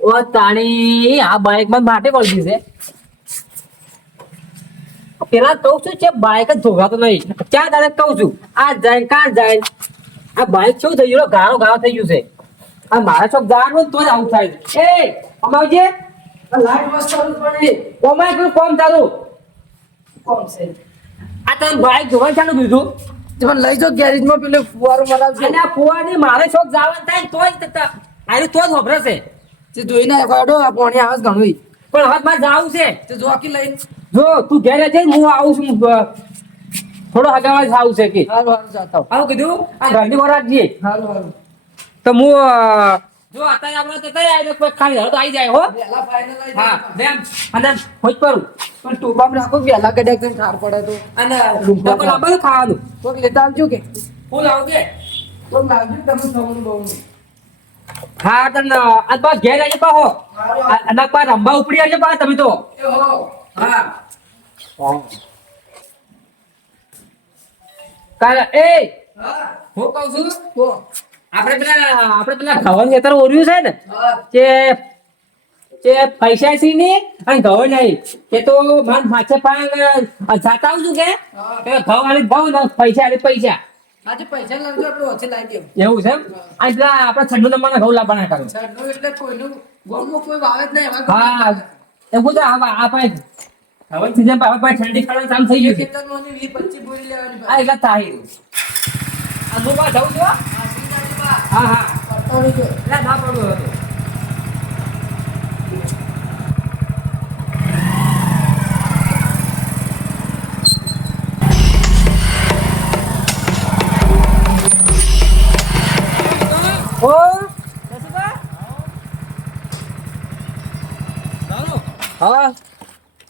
ઓ તાણી આ બાઇકમાં માટે પડ્યું છે. પેલા કહું છું કે બાઇક જ ધોવાતો નહીં. ક્યાં તારે કહું છું આ જાય કાં જાય? આ બાઇક શું થઈ ગયું? ગાળો ગાળો થઈ ગયું છે. આ મારા ચોક જવાનું તો જ આવું થાય. છે એ અમાવજે આ લાઈટ વસ્તુ પડે. ઓમાય કરું કોમ ચાલુ. કોમ છે? આ તમે બાઈક ધોવા ચાલુ કીધું તમે લઈ જાઓ ગેરેજમાં પેલું ફુવારો મરાવજો અને આ ફુવાની મારે શોખ જાવન થાય તોય જ આરે તો જ વપરાશે તે જોઈને આવ્યો આ પાણી આવે ઘણું પણ હવે મારે જાવું છે. તે જો આખી લઈ જો તું ઘેરે જઈ હું આવું છું થોડો હગાવા જ આવું છે કે. હાલ હારું જાતા આવું કીધું? આ ઘરની વાર રાખજે હાલ હારું તો હું જો અત્યારે આપણે તો તૈયાર આવી કોઈ ખાલી હાલો તો આવી જાય હો. વહેલા ફાઇનલ આવી હા. બેમ અને હોજ પરું. પણ ટોપામાં રાખો વહેલા કદાચ ઠાર પડે તો. અને ડબ્બો લાવવાનું ખાવાનું. કોક લેતા આવજો કે? ફૂલ આવજે. કોક લાવજો તમે સૌનું બહુ હા તને આ પાસ ઘેર આજે પાહો. અને પા રંબા ઉપડી આજે પા તમે તો. હા. કાલે એ! હું. કહું છું? આપણે પેલા આપણે પેલા ખાવાનું ખેતર ઓર્યું છે ને કે કે પૈસા છે ને અને ઘઉં નહીં. કે તો માન માછે પાંગ જાતા આવજો કે? હા. ઘઉં આલી ભાવ ને પૈસા આલી પૈસા. આજે પૈસા લાવજો આપણે ઓછે લાવી દેવું એવું છે? આ પેલા આપણે છંડુ નંબરના ઘઉં લાવવાના કરું સાડનું એટલે કોઈનું ગોળમાં કોઈ વાવે જ નહીં હા. એ તો આ પાસે હવે સીઝન પર પાસે ઠંડી પડવાનું કામ થઈ ગયું છે. આ એટલા થાય. આ હું બા જાઉં હા. હા હા પટોળી જો. એટલે ના પડવું હતું ઓ જસુભા? હા?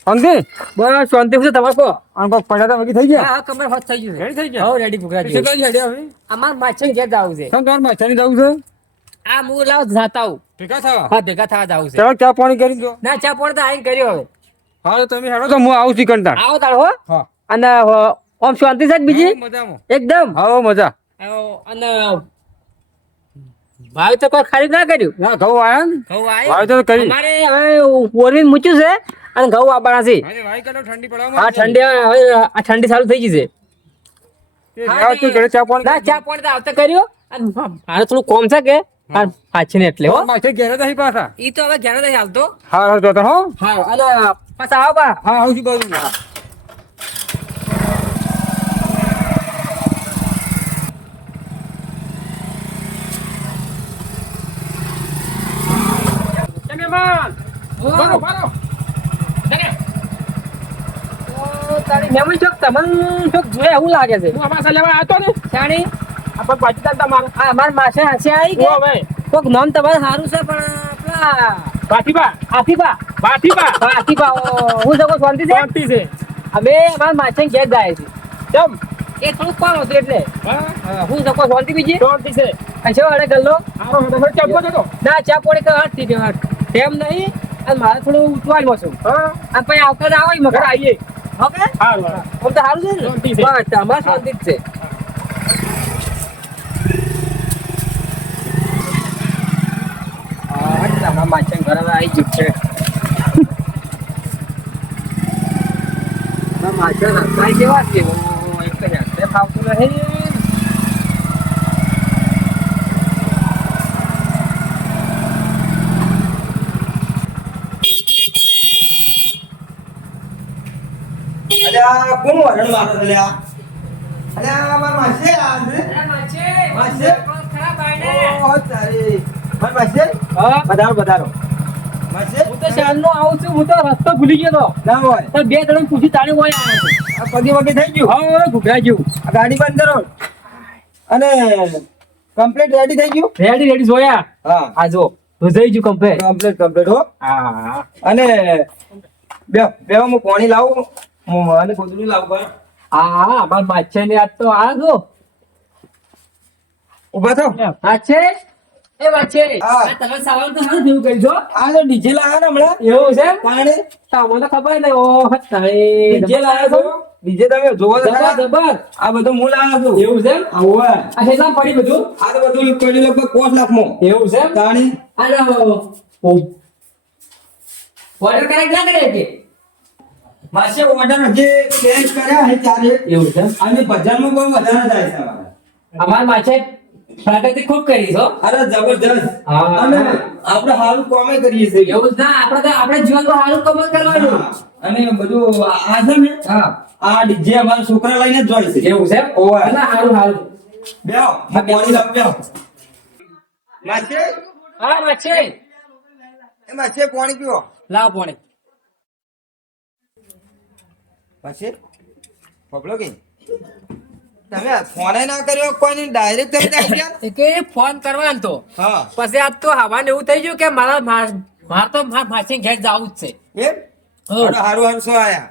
શાંતિ બસ શાંતિ છે તમારે કો અને કોક પડ્યા તા બાકી થઈ ગયા. હા હા કમર હોત થઈ ગયું છે રેડી થઈ ગયા? હો રેડી ફુકરા કેટલા જ હેડ્યા હવે? અમાર માછન ઘેર જાવ છે. કોણ તમારે માછન જાવ છે? આ મુ લાવ જાતા આવું. ભેગા થવા? હા ભેગા થવા જાવ છે. ચાલો ચા પાણી કરી દો. ના ચા પાણી તો આઈ કર્યો હવે. હા તો તમે હેડો તો હું આવું છું કંટાળ આવો તાર હો. હા. અને ઓમ શાંતિ છે બીજી? મજામાં. એકદમ? હા મજા. આવો, અને ભાવ તો કોઈ ખરીદ ના કર્યું. ના ઘઉં આયા ને. ઘઉં ભાવ તો કરી. મારે હવે ઓરવીન મૂક્યું છે અને ઘઉં આપવાના છે. હા ઠંડી હવે આ ઠંડી ચાલુ થઈ ગઈ છે. હા તો ઘરે ચા પાણી ના ચા પાણી તો આવતા કર્યો. અને મારે થોડું કોમ છે કે? પાછી ને એટલે હો. માછે ઘેરે અહીં પાછા. ઈ તો હવે ઘેરે હાલતો. હા હા તો તો હો. હા અને પાછા આવો બા. હા આવું છું બરો બરો તારી મેમરી ચોક તમન ચોક જોયા એવું લાગે છે. હું અમાસા લેવા આવતો ને? સાણી આપણ પાછી ચાલતા મારે. હા અમાર માસે હાસે આવી કે ભાઈ. કોક નામ તમારું સારું છે પણ પેલા બાથીબા. આફીબા બાથીબા. હા હું સગો શાંતિ છે? શાંતિ છે. અમે અમાર માસે ઘેર જાય છે. કેમ? એ થોડું કોણ હતું એટલે. હા? સગો શાંતિ બીજી? શાંતિ છે. અચ્છા અરે ગલ્લો? ના ચા પોણી કઈ હાથથી તેમ નહીં. અને મારે થોડું ઉઠવાનું છું. હા. પછી આવતા આવો મગર આવીએ. ઓકે? આમ તો સારું છે ને? બસ તમારે શાંતિ જ છે. તમારા માચન ઘર આવી ગયું છે. માચન હસવાય કેવા છે. એક હેઠે ફાવતું નહીં અલ્યા કોણ વરણ મારો આ અરે આ માર માસે આ છે? માસે ઓ તારી. માર માસે? હા? બધારો બધારો માસે? હું તો શહેરનો આવું છું હું તો રસ્તો ભૂલી ગયો તો. ના હોય. તો બે ત્રણ પૂછી તાળી હોય આ પગે વગે થઈ ગયું? હા ઘૂઘરા ગયું. આ ગાડી બંધ કરો. અને કમ્પ્લીટ રેડી થઈ ગયું? રેડી રેડી જોયા? હા. આ જો ભજાઈ ગયું કમ્પ્લેટ કમ્પ્લીટ કમ્પ્લીટ હો. હા. અને બે બે હું પાણી લાવું. હું ગોદડું લાવવા. હા અમાર માછે ને આજ તો આ ગો ઊભા થો માછે? એ માછે. આ તમે સવાલ તો સારું જેવું કરજો આ તો ડીજે લાવ્યા ને હમણાં? એવું છે? કારણે તમને તો ખબર ને ઓ તારે ડીજે લાવ્યા છો? બીજે તમે જોવો જબર આ બધું હું લાવ્યો છું. એવું છે? એમ? આ. કેટલા પડી બધું? આ તો બધું પડી લગભગ પાંચ લાખમાં. એવું છે? એમ? આ ઓર્ડર કરે ના કરે કે માસે ઓર્ડર જે ચેન્જ કર્યા હે ત્યારે એવું છે? અને બજારમાં બહુ વધારે જાય છે અમાર. માછે પ્રગતિ ખૂબ કરી છો અરે જબરજસ્ત. અને આપણે હાલ કોમે કરીએ છીએ. એવું ના આપણે તો આપણે જીવનમાં હાલ કોમે કરવાનું. અને બધું આ છે ને હા. આ ડીજે અમારા છોકરા લઈને જોઈ છે. એવું છે? ઓવે. ના સારું સારું બેહો હું પાણી લાવું બેહો. માસે? હા માછે એ માસે પાણી પીવો. લાવ પાણી. પછી પબલો કે તમે ફોને ના કર્યો કોઈ ડાયરેક્ટ તમે આવી ગયા? કે ફોન કરવાનો તો હા. પછી આજ તો હવાને એવું થઈ ગયું કે મારા માર માર તો માર માસી ઘેર જવું જ છે. એમ? હો. હારું હારું શું આયા?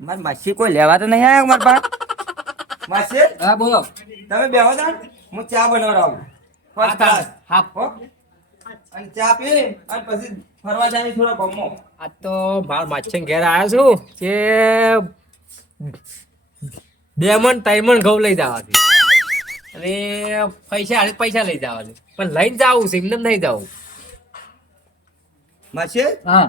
માર માસી કોઈ લેવા તો નહીં આયા માર પાસે માસી? હા બોલો. તમે બેહો તા હું ચા બનાવડાવું હા, ફર્સ્ટ ક્લાસ હા. અને ચા પી અને પછી ફરવા જાય થોડા ગમો. તો માર માછી ઘેર આવ્યો છું કે બે મણ ત્રણ મણ ઘઉં લઈ જવાથી. અને પૈસા હારે પૈસા લઈ જવા પણ લઈને જવું છે એમને નહીં જવું. માસી હા.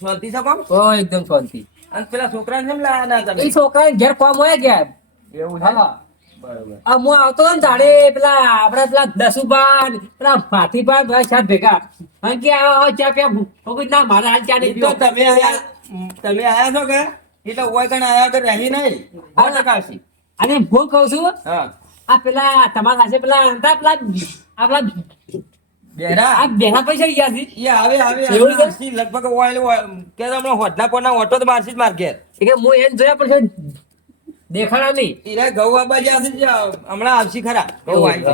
શાંતિ છે કોમ? ઓ એકદમ શાંતિ. અને પેલા છોકરાને કેમ લાયા ના તમે? એ છોકરા ઘેર કોમ હોય ગયા એવું હા. હું આવતો ને તારે પેલા આપડા પેલા દસુબા પેલા ભાતીબા બધા સાથે ભેગા. અને કે આવો ચા હું ના મારે હાલ ચા નહીં તમે આયા તમે આયા છો કે? એટલે ઓય કણ આયા કે રહી નહીં. સો ટકા અને હું કઉ છું? આ પેલા તમારા પાસે પેલા હતા પેલા આપડા બેરા. આ બેના પૈસા ગયા છે. એ આવે. લગભગ ઓય ઓય- કે હમણાં હોદના પોરના ઓટો તો મારશે જ માર કે હું એમ જોયા છે દેખાડા નહીં. ઈરા ઘઉં વાપા જ્યાં છે હમણાં આવશે ખરા. ઘઉં આવી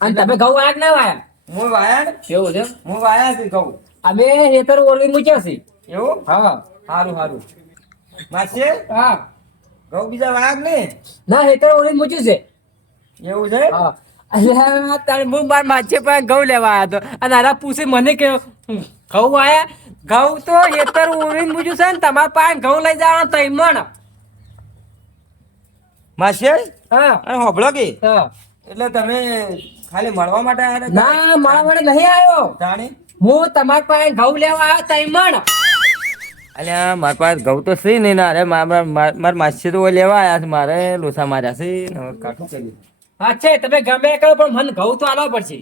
અને તમે ઘઉં વાયા કે ના વાયા? હું વાયા ને? એવું છે? હું વાયા છે ઘઉં. અમે હેતર ઓરવી મૂક્યા છે. એવું? હા. સારું સારું માસે હા. ઘઉં બીજા વાયા નહીં? ના હેતર ઓરવી મૂક્યું છે. એવું છે? હા. તારે હું માર માછે ઘઉં લેવા આવ્યો હતો અને આરા પૂછે મને કે ઘઉં આયા ઘઉં તો હેતર ઓરવી મૂક્યું છે ને તમારા પાસે ઘઉં લઈ જવાના તૈમણ માસે હા. અને હોભળો કે. એટલે તમે ખાલી મળવા માટે આયા ના મારા માટે નહીં આવ્યો જાણે હું તમારી પાસે ઘઉં લેવા આવ્યો તૈમણ અલ્યા મારા પાસે ઘઉં તો નહીં ના અરે મારા મારા માસી તો લેવા આવ્યા છે મારે લોસા માર્યા છે કાઠું કર્યું હા તમે ગમે કરો પણ મને ઘઉં તો આલવા પડશે.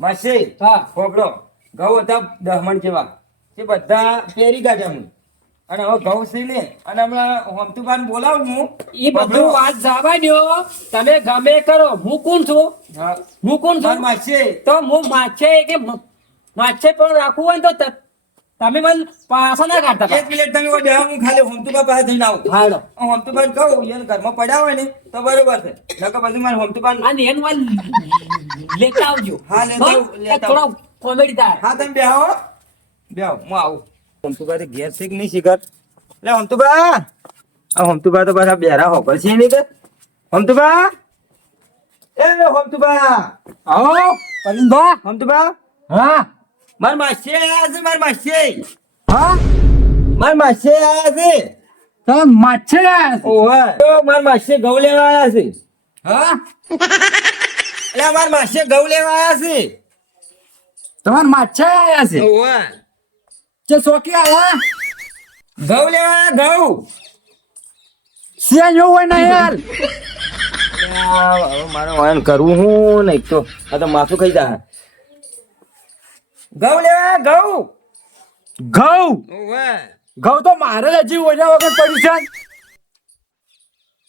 માસી હા. હોભળો. ઘઉં હતા દહમણ જેવા. એ બધા પહેરી કાઢ્યા હું. અને હવે ઘઉં સીલે ને અને હમણાં હોમતુબાન બોલાવું હું. એ બધું વાત જવા દો તમે ગમે કરો. હું કોણ છું? હા. કોણ છું? માછે તો હું માછે કે માછે પણ રાખવું હોય તો તમે મને પાછા ના કાઢતા. એક મિનિટ તમે બેહો, હું ખાલી હમતુભા પાસે જઈને આવું. હાલો. હું હોમતુબાન કહું એને ઘરમાં પડ્યા હોય ને તો બરોબર છે. નકર પછી મારે હોમતુબાન અને એને મને લેતા આવજો. હા, લેતા? થોડો કોમેડી થાય. હા તમે બેહો બેહો હું આવું. હોમતુબા તો ઘેર શીખ નહીં શીખર? એટલે હોમતુબા હોમતુબા તો પાછા બેરા હો છે નહીં કે હોમતુબા એ હોમતુબા આવો પરીનભા હોમતુબા હા? માર માસી છે માર માસી. હા? માર માસી આયા છે. તમે માછે ઓહે તો માર માસી ઘઉં લેવા આયા છે. હા? એટલે માર માસી ઘઉં લેવા આયા છે. તમાર માછે આયા છે? ઓહે. જે સોકી આયા ઘઉં લેવા ઘઉં. સિયા યો હોય ના યાર. મારે વાયન કરવું હું નહીં તો આ તો માથું ખાઈ જા. ઘઉં લેવા ઘઉં. ઘઉં? ઘઉં તો મારે જ હજી ઓછા વખત પડ્યું છે.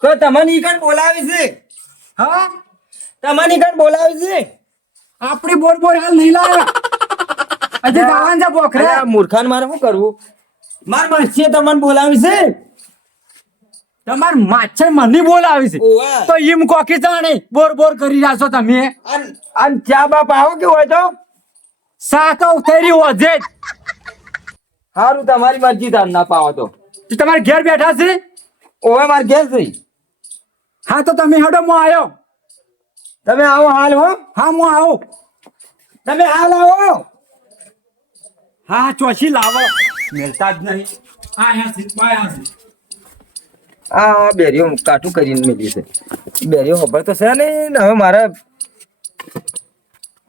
તો તમને ઈ કણ બોલાવી છે? હા? તમને ઈકણ બોલાવી છે? આપણી બોર બોર હાલ નહીં લાવે. હજી દાવાન છે બોખરે મૂર્ખાન મારે શું કરવું? માર માસીએ તમને બોલાવી છે? તમાર માછે મને બોલાવી છે. તો ઈમ કોકી જાણે બોર બોર કરી રહ્યા છો તમે. અન અન ચા બાપ આવો કે હોય તો? સાતો રહ્યો છે સારું તમારી મરજી તાર ના પાવો તો. તો તમારે ઘેર બેઠા છે? ઓવે માર ઘેર છે. હા તો તમે હેડો હું આવ્યો તમે આવો હાલ હો. હા હું આવું. તમે હાલ આવો. હા ચોસી લાવો. મેલતા જ નહીં. આયા છે આયા છે. આ બેરીઓ કાઠું કરીને મેલી છે. બેરીઓ ખબર તો છે નહીં ને હવે મારે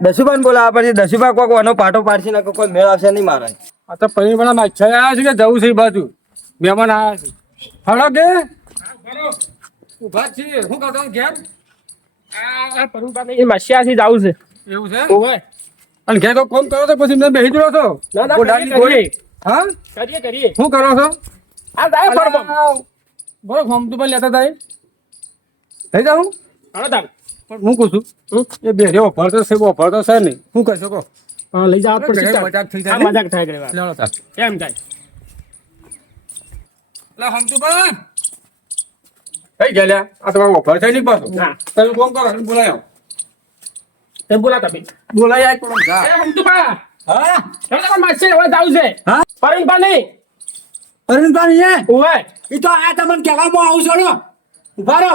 દસુભાઈ બોલાવા પડશે. દસુભા કોઈક વાનો પાટો પાડશે ને કોઈ મેળ આવશે નહીં મારે. આ તો પરીવાળા માછા આવ્યા છે કે જવું છે એ બાજુ? મહેમાન આવ્યા છે. હળો કે? ઊભા છીએ. શું કરતો ઘેર? એ મસ્યાથી જવું છે. એવું છે? અને ઘેર કોમ કરો તો પછી મને બેસી રહ્યો છો. હા? કરીએ કરીએ. શું કરો છો? આ જાય બોલો ફોર્મ તો પણ લેતા થાય થઈ જાઉં? તાર. પણ હું કહું છું? એ બે ઓફર તો છે ઓફર તો છે નહીં. શું કહી શકો લઈ જાવ પડશે મજાક થઈ જાય મજાક થાય વાર લેવડો તાર કેમ થાય. લે હમતું પણ કઈ ગયા? આ તમારો ઓફર છે નહીં પાછો. તમે ફોન કરો બોલાયો તે બોલા તમે. બોલાય આય પણ જા. એ હમતું બા. હા? ચાલો તમારે માસી હવે જાવું છે. હા? નહીં. અરવિંદભાઈ અહીંયા ઓવે એ તો આ તમને કહેવામાં આવું છો ને ઊભા રહો.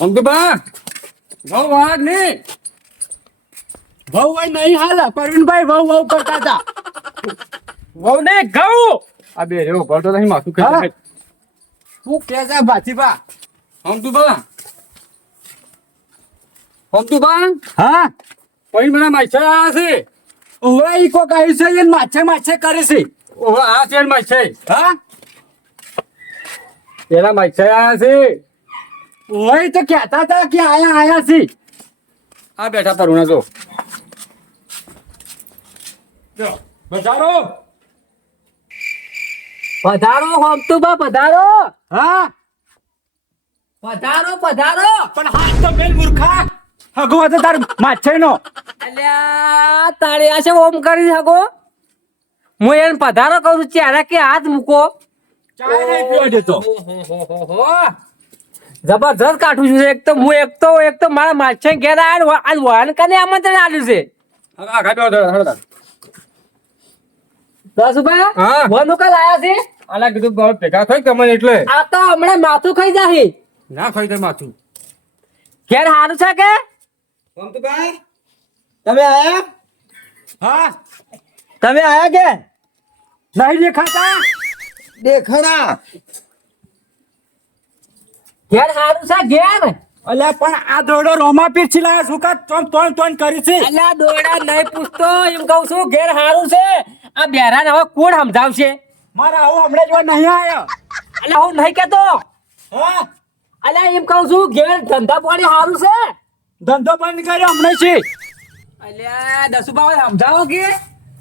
હમતું બા ઘઉં વાગ નહીં. ભાવ ભાઈ નહીં હાલ. પરવીનભાઈ ભાવ ભાવ કરતા હતા. વહુ ને ઘઉં. આ બે રેવો ભરતો નહીં માથું? ખાઈ શું કે છે ભાતીબા હમતું બા હમતું બા હા? કોઈ મને માછા આવ્યા છે. ઓવે ઈ કોક આવ્યું છે એને માછે માછે કરે છે. ઓહો આ છે માછે હા? પેલા માછા આવ્યા છે. ઓવે તો કહેતા હતા કે આયા આયા છે. આ બેઠા પરુણા જો. જો બજારો. પધારો હોમતુભા પધારો! હા? પધારો પધારો! પણ હાથ તો બેલ મૂર્ખા. હગો હતો તાર માછે નો અલ્યા તારે આ છે ઓમ કરી હગો. હું એને પધારો કહું છું ચહેરા કે હાથ મૂકો. જબરજસ્ત કાઠું છું. એક તો હું એક તો એક તો મારા માછે ઘેર આવ્યા આજ વાહન કને આમંત્રણ આવ્યું છે. દસ રૂપિયા હા. વનું લાયા આયા છે? આલા કીધું બહુ ભેગા થઈ તમને એટલે. આ તો હમણાં માથું ખાઈ જાહી. ના ખાઈ દે માથું. ઘેર હારું છે કે? મમતુભાઈ તમે આયા? હા. તમે આયા કે? નહીં દેખાતા. દેખણા. ઘેર હારું છે ઘેર? અલ્યા પણ આ દોડો રોમા પીર છીલા શું કા તોન તોન કરી છે? અલ્યા દોડા નહીં પૂછતો એમ કહું છું ઘેર હારું છે. આ બેરાને હવે કોણ સમજાવશે? મારા આવું હમણાં જોવા નહીં આયા. અલ્યા હું નહીં કેતો. હા? અલ્યા એમ કહું છું ઘેર ધંધા પાણી સારું છે? ધંધો બંધ કર્યો હમણાં છે અલ્યા દસુભાવ સમજાવો કે?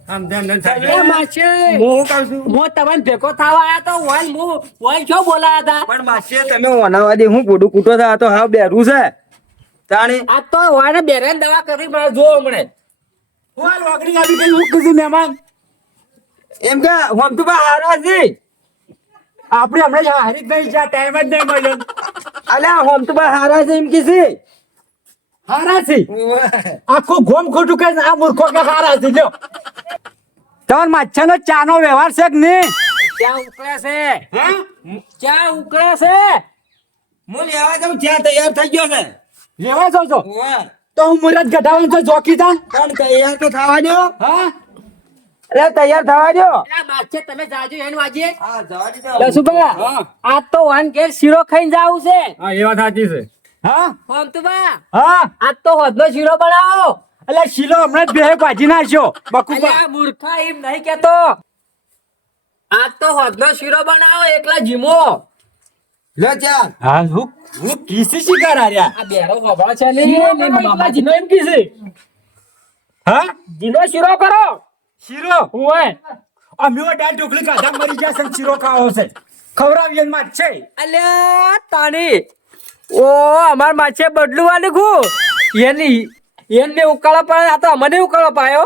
આમ ધ્યાન ધ્યાન એ થાય. માછે હું કહું છું? હું તમને ભેગો થવા આયા તો હું વન છો હતા? પણ માસી તમે હું ગોડું કૂટો થા તો હા બેરું છે. તાણી. આ તો વાને દવા કરી મારે જો હમણે. હું આ લોગડી આવી ગઈ મહેમાન? એમ કે હમ તો હારા છે. આપણે હમણાં હારી ગઈ છે ટાઈમ જ નહીં મળ્યો. અલ્યા હમ તો હારા છે એમ કે છે. હારા છે? આખું ગોમ ખોટું કે આ મૂર્ખો કે હારા છે જો તમાર માછાનો ચાનો વ્યવહાર છે કે નહીં? ક્યાં ઉકળે છે? હા? ક્યાં ઉકળે છે? હું લેવા જાઉં ચા તૈયાર થઈ ગયો છે. લેવા જાઉં છો? તો હું મુરત ગઢાવાનું જોકી તા પણ તૈયાર તો થવા દો. હા? એટલે તૈયાર થવા દો અલ્યા તમે જાજો એનું આજે હા જવા દીધો. આ તો વાન ઘેર શીરો ખાઈને જાવું છે. હા એ વાત સાચી છે. હા? હોમ તો હા? આજ તો હોદનો શીરો બનાવો. એટલે શીલો હમણાં જ બે ભાજી નાખ્યો. બકુબા મૂર્ખા એમ નહીં કેતો આ તો હોદનો શીરો બનાવો એકલા જીમો. લે ચાલ. હા હું હું કીસી શિકાર આર્યા આ બેરો ખબર છે ને. શીરો જીનો એમ કીસી. હા? જીનો શીરો કરો. શીરો? ઓવે અમે દાળ ઢોકળી કાઢા મરી ગયા છે શીરો ખાવો છે. ખવડાવીએ માં છે. અલ્યા તાણી. ઓ અમાર માછે બદલું વાલી ખુ એની એને ઉકાળા પાડે આ તો અમને ઉકાળો પાયો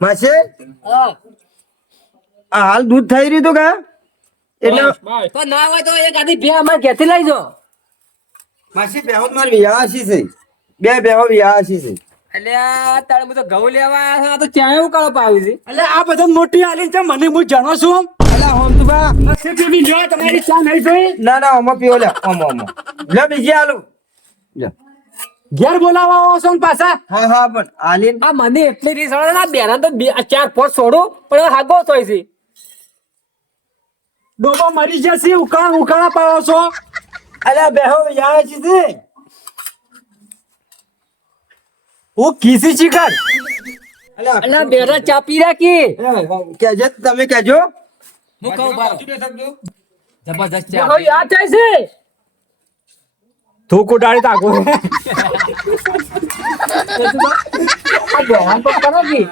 માસે આ હાલ દૂધ થઈ રહ્યું તું કા? એટલે પણ ના હોય તો એક આધી ભે અમારે ઘેરથી લઈ જો. માસી બેહો માર વિયાસી છે. બે બેહો વિયાસી છે. અલ્યા તારે હું તો ઘઉં લેવા આવ્યા તો ચાય ઉકાળો પાવી છે? એટલે આ બધા મોટી આલી છે મને હું જાણો છું આમ. હોમ તું બા નસીબ બીબી જો તમારી ચા નહીં જોઈ ના ના ઓમો પીઓ લે ઓમો ઓમો લે બીજી આલુ. લે ઘેર બોલાવા આવો છો ને પાછા? હા હા પણ આલી આ મને એટલી રીસ આવે ને બેરા તો બે ચાર પાંચ છોડું પણ હાગો છે. ડોબો મરી જશે ઉકાળા ઉકાળા પાવો છો. અલ્યા બેહો યાર છે હું કીસી ચીકર અલ્યા એટલે બેરા ચાપી રાખી. કહેજો તમે કેજો હું કહું બાર જબરદસ્ત છે ઓ યાદ થાય છે થૂક ઉડાડી તાકો આ બેરા તો કરો કી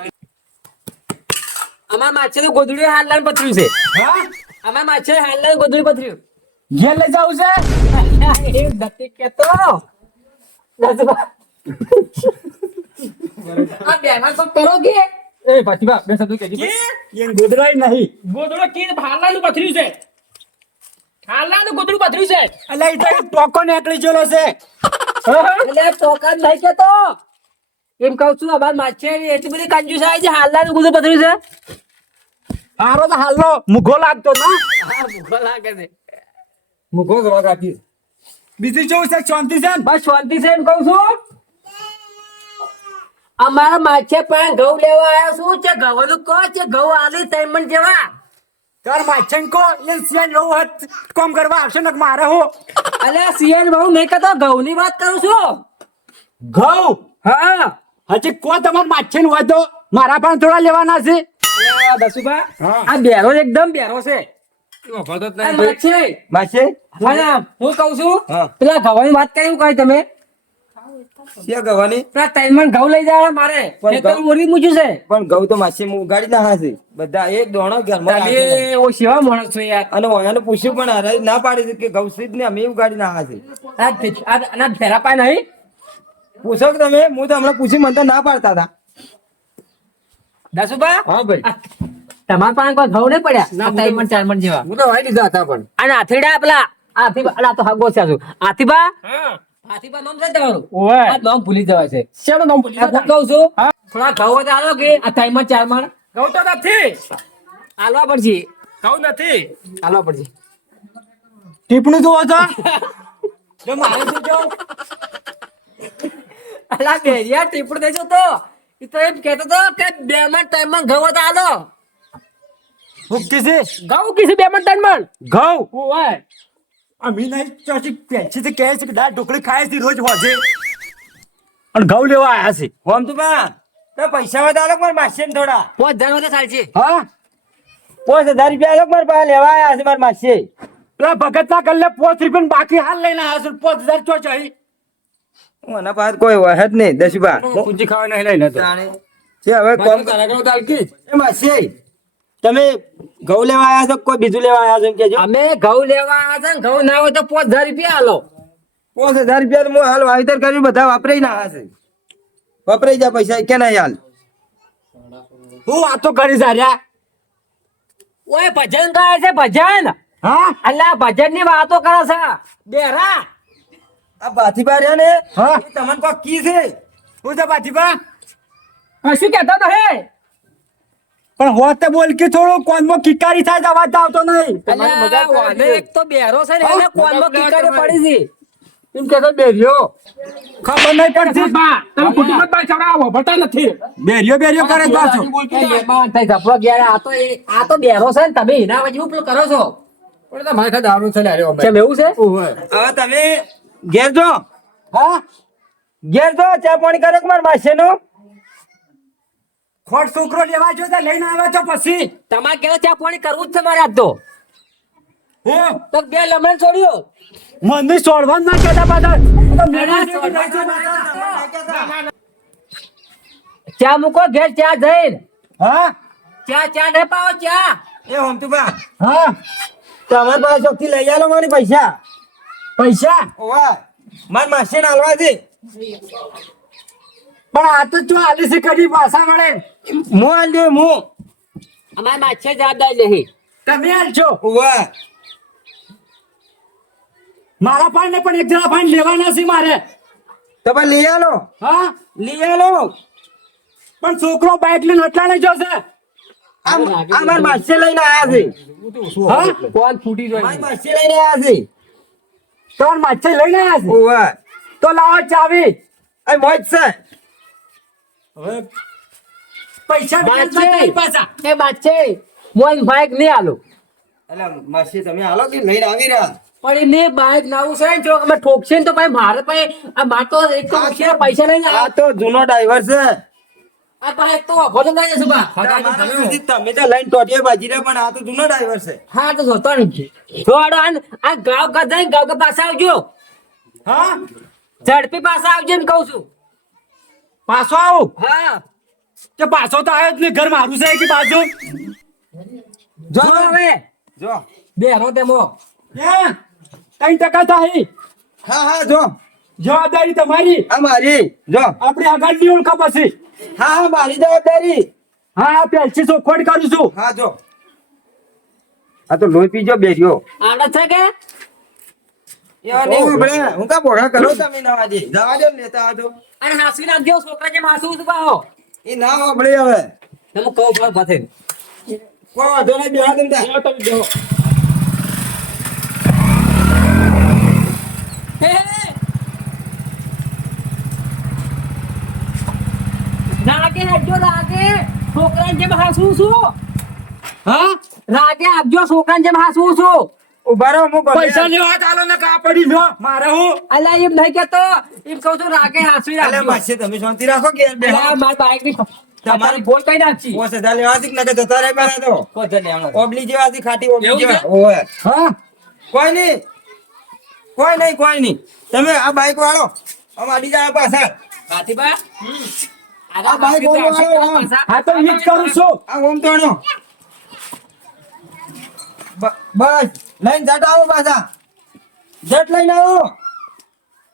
અમાર માછે તો ગોદડું હાલલાન પથર્યું છે. હા? અમાર માછે હાલલાન ગોદડું પથર્યું. ઘેર લઈ જાવ છે? એ નથી કેતો. કરો કે એ પછી બે શબ્દો કહેજે ભાઈ. એમ ગોદરાય નહીં. ગોદડો કી હાલાનું પથર્યું છે. હાલાનું ગોદડું પથર્યું છે. અલ્યા ઈ તો એક ટોકો નીકળી ગયેલો છે. એટલે ટોકન નહીં કેતો. એમ કહું છું અમાર માછે એટલી બધી કંજૂસ આવી છે હાલલાનું ગોદડું પથર્યું છે. હારો તો હાલો મુઘો લાગતો ના. હા ભૂખો લાગે છે. મુઘો જવા રાખી બીજું કેવું છે શાંતિ છે? બસ શાંતિ છે એમ કહું છું. અમારા માછે પણ ઘઉં લેવા આવ્યા શું છે? ઘઉં કહો છે ઘઉં આલી તૈમણ જેવા. તાર માછન કો? એ સિયાન રહું હત કોમ કરવા આવશે ને મારે હો. અલે સીએન બહુ મેં કહેતો ઘઉંની વાત કરું છું. ઘઉં? હા. હજી કો તમાર માછન હોય તો મારા પણ થોડા લેવાના છે. દસુભા આ બેરો એકદમ બેરો છે. માછે. માછે? હું કહું છું પેલા ઘઉંની વાત કરી કઈ તમે. ગવાની? ઘઉં લઈ જાય મારે. પણ ખેતર મોરી મૂક્યું છે. પણ ઘઉં તો માસે હું ઉગાડી ના હાશે બધા એક દોણો ઘરમાં રાખેલા. તમે ઓ સેવા માણસ છો યાર. અને ઓયાને પૂછ્યું પણ હારે ના પાડી કે ઘઉં સીધ ને અમે ઉગાડી ના હાશે આ ભે- આ- પાય નહીં? પૂછો તમે? હું તો હમણાં પૂછ્યું મને તો ના પાડતા હતા. દસુભા હા ભાઈ. આ તમારા પાસે કોઈ ઘઉં નહીં પડ્યા? ત્રણ મણ ચાર મણ જેવા. હું તો વાઈ લીધા હતા પણ. અને આથીડા પેલા આથી અલા તો હાગો છે હા. આથીબા નામ છે તમારું? ઓય આ નામ ભૂલી જવાય છે. શેનો નામ ભૂલી આ કહું છું. થોડા ઘઉં હોય આલો કે આ ત્રણ ચાર મણ ઘઉં તો નથી. આલવા પડશે. ઘઉં નથી. આલવા પડશે. ટીપણું જોવો છો તો મારે શું કેવું અલા બેરિયા ટીપડ દેજો તો ઈ તો એમ કહેતો તો કે બે માં ટાઈમમાં ઘઉં હતા આલો. હું કીધી? ઘઉં કીધું બે માં ટાઈમમાં ઘઉં? ઓય અમી નહીં ચોથી પેન્સી થી કહે છે કે દાળ ઢોકળી ખાય છે રોજ હોજે. અને ઘઉં લેવા આયા છે. હોમ તો બા તો પૈસા વધારે મારે માસી ને થોડા? પાંચ હજાર વધારે ચાલશે હા? પાંચ હજાર રૂપિયા આલો કે મારા પાસે લેવા આયા છે મારા માસી પેલા ભગત ના કલ્લે પોચ રૂપિયા બાકી હાલ લઈને આવ્યા છે પાંચ હજાર ચો હું મને પાસે કોઈ હોય જ નહીં દસુબા પૂંજી ખાવા નહીં લઈને તો. હવે કોમ એ માસે તમે ઘઉં લેવા આવ્યા છો કોઈ બીજું લેવા આવ્યા છો એમ કેજો અમે ઘઉં લેવા આવ્યા છે ને ઘઉં ના હોય તો પાંચ હજાર રૂપિયા હાલો પાંચ હજાર રૂપિયા તો હું હાલ વાવેતર કર્યું બધા વાપરાઈ ના હશે. વપરાઈ જાય પૈસા કે ના હાલ? હું વાતો કરી સાર્યા? ઓય ભજન કહે છે ભજન? હા? અલ્લા ભજનની વાતો કરે છે. બેરા. આ બાથી રહ્યા ને? હા. તમને કોઈ કી છે? હું તો પાછી શું કહેતો તો હે? પણ હોતે બોલ કે થોડું કોનમાં કિકારી થાય તો અવાજ આવતો નહીં. એક તો બેરો છે ને એને કોનમાં કિકારી પડી છે એમ કે તો બેરિયો ખબર નહીં પડતી. બા તમે કુટુંબ બાઈ ચડાવો ભટા નથી. બેરિયો બેરિયો કરે તો છો થઈ ધપલો ગયા આ તો આ તો બેરો છે ને તમે એના વચ્ચે ઉપલો કરો છો. પણ તો મારે દારૂ છે ને અરે કેમ એવું છે? હવે તમે ઘેર જો. હા? ઘેર જો ચા પાણી કરો કે મારા માસે નો ખોટ છોકરો લેવા જો તો લઈને આવે છો પછી? તમારે કેવો ત્યાં પાણી કરવું જ છે મારે આજ તો. હું? તો બે લમણ છોડ્યો. મને છોડવાનું ના કહેતા પાછા. છે. ચા મૂકો ઘેર ચા જઈને. હા? ચા ચા ને પાવો ચા એ હોમતુબા. હા? તમારી પાસે ચોખ્ખી લઈ આલો મારી પૈસા. પૈસા? ઓવા. માર માસીને હાલવા દે. પણ આ તો જો આલી છે કદી પાછા મળે હાલ દે હું અમારે માછે જવાબદારી લેહી તમે આલજો ઓવા મારા પાન ને પણ એક જણા પાન લેવાના છે મારે. તમે લઈ આલો હા? લઈ આલો પણ છોકરો બાઇક લઈને અટલાણે જશે આ આ મારા માસે લઈને આયા છે. હા? કોણ ફૂટી મારી જોઈ માસે લઈને આયા છે. ત્રણ માછે લઈને આયા છે? ઓવા તો લાવો ચાવી. એ મોજ છે. હવે પૈસા નહીં પાછા? એ બાદ છે મોઈન બાઈક નહીં આલો. એટલે માસી તમે આલો કે લઈને આવી રહ્યા? પણ એને બાઈક નાવું છે ને જો અમે ઠોકશે ને તો ભાઈ મારે ભાઈ આ માર તો એક તો પૈસા લઈને આ તો જૂનો ડ્રાઈવર છે. આ ભાઈ એક તો ભોજન લઈ બા. તમે તો લઈને ટોટીએ બાજી રહ્યા પણ આ તો જૂનો ડ્રાઈવર છે. હા તો જોતો નથી આ ગાવ કા જઈને ગાવ કા પાસે આવજો. હા? ઝડપી પાસે આવજો એમ કહું છું. પાછો આવું? હા. કે પાછો તો આવ્યો જ નહીં ઘર મારું છે કે બાજુ. જો હવે. જો. બેરો તેમો હે? ત્રણ ટકા થાય. હા હા જો. જવાબદારી તમારી. આ મારી. જો. આપણે આગળની ઓળખા પછી. હા હા મારી જવાબદારી. હા પેલથી ચોખવટ કરું છું. હા જો. આ તો લોહી પીજો બેર્યો આડે છે કે? એવા નહીં. હું કા બોડા કરો તમે નવાજી જવા દો લેતા આવજો. અને હાસી નાખજો છોકરા જે હાસું ઊભા પાહો એ ના હોબળે હવે. તમે કહો પર પથે કોઈ વાંધો નહીં બેહા તમે તમે બેહો. રાગે આપજો રાગે. છોકરા જેમ હાસું છું. હા? રાગે આપજો છોકરા જેમ હાસું છું. ઊભા હું પૈસા લેવા ચાલો ને કા પડી લો મારે હું. અલા એમ નહીં કેતો. એમ કહું છું રાગે હાસું અલે માસી તમે શાંતિ રાખો કે યાર માર બાઈકની તમારી તમારી બોલ કઈ નાખી? પોસ હજાર લેવા હતી કે જતા રહે પેલા તો? કોઈ ને આણો ઓબલી જેવા હતી ખાટી ઓબલી જેવા. ઓય હા? કોઈ નહીં. કોઈ નહીં કોઈ નહીં. તમે આ બાઈક વાળો આમ આડી જાય પાછળ. હાથીબા? આ બાઈક વાળો વાળો હા તો ઈ કરું છું. આ ઓમ તોણો બસ. લઈને જટ આવો પાછા. જટ લઈને આવો.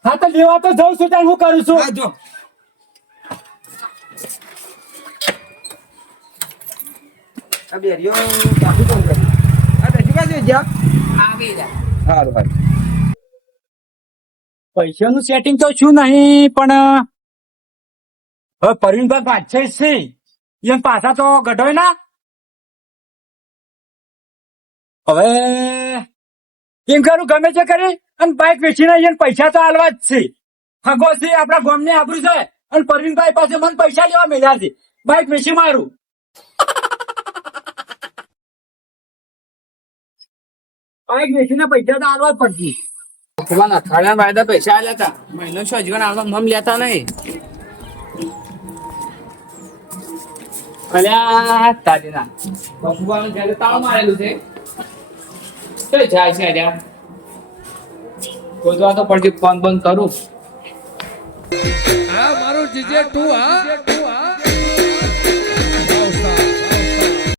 હા તો લેવા તો જઉં છું ત્યાં હું કરું છું? જો. આ બેરીઓ કાફી કોણ કરી? આ દસી બાજુ જ્યાં? આવી જા. સારું સારું. પૈસાનું સેટિંગ તો છું નહીં પણ હવે પરવીનભાઈ પાછળ છે. એમ પાછા તો ગઢોય ના? હવે એમ ગમે છે કરી, અને બાઇક વેચીને અહીંયા પૈસા તો આલવા જ છે. ફગો છે આપણા ગામને આબરું છે, અને પરવીનભાઈ પાસે મને પૈસા લેવા મળ્યા છે. બાઇક વેચી મારું. બાઇક વેચીને પૈસા તો આલવા જ પડતી ભગવાન પૈસા આલ્યા હતા. મહિનો છો જીવન આવવા મમ લેતા નહીં. અલ્યા તારીના પશુપાલન જયારે તાવ મારેલું છે. કઈ જાય છે અલ્યા કોઈ તો પડતી ફોન બંધ કરું. હા, મારું જીજે તું હા.